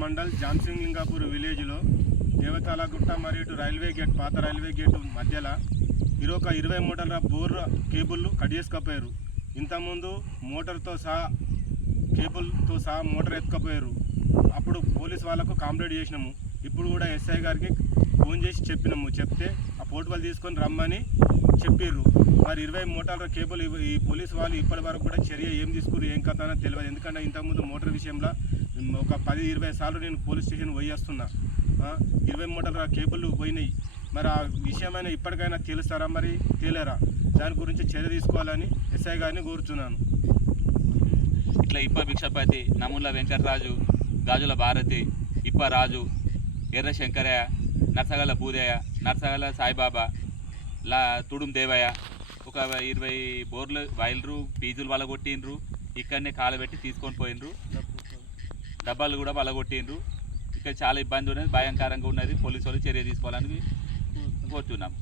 మండల్ జాన్సింగ్ లింగాపూర్ విలేజ్లో దేవతాలగుట్ట మరియు ఇటు రైల్వే గేట్ పాత రైల్వే గేట్ మధ్యలో ఇరొక ఇరవై మూటల బోర్ కేబుల్ కట్ చేసుకపోయారు ఇంతకుముందు మోటార్తో సహా కేబుల్తో సహా మోటార్ ఎత్తుకపోయారు. అప్పుడు పోలీస్ వాళ్ళకు కాంప్లైంట్ చేసినాము. ఇప్పుడు కూడా ఎస్ఐ గారికి ఫోన్ చేసి చెప్పినాము. చెప్తే ఆ పోర్టుబల్ తీసుకొని రమ్మని చెప్పిర్రు. మరి ఇరవై మోటార్ల కేబుల్ ఈ పోలీస్ వాళ్ళు ఇప్పటి వరకు కూడా చర్య ఏం తీసుకురు ఏం కథ అనేది తెలియదు. ఎందుకంటే ఇంతకుముందు మోటార్ విషయంలో ఒక పది ఇరవై సార్లు నేను పోలీస్ స్టేషన్ పోయేస్తున్నా. ఇరవై మూటలు కేబుల్ పోయినాయి. మరి ఆ విషయమైనా ఇప్పటికైనా తేలుస్తారా మరి? తేలేరా? దాని గురించి చర్య తీసుకోవాలని ఎస్ఐ గారిని కోరుతున్నాను ఇట్లా ఇప్ప భిక్షపతి నముల వెంకటరాజు గాజుల భారతి ఇప్ప రాజు ఎర్ర శంకరయ్య నర్సగల భూదయ్య నర్సగల సాయిబాబా లా తుడుం దేవయ్య ఒక ఇరవై బోర్లు వైల్రు పీజులు వలగొట్టిండ్రు ఇక్కడనే కాలబెట్టి తీసుకొని పోయినరు డబ్బాలు కూడా పలగొట్టిండ్రు. ఇక్కడ చాలా ఇబ్బంది ఉన్నది భయంకరంగా ఉన్నది. పోలీసు వాళ్ళు చర్య తీసుకోవాలని కోరుతున్నాం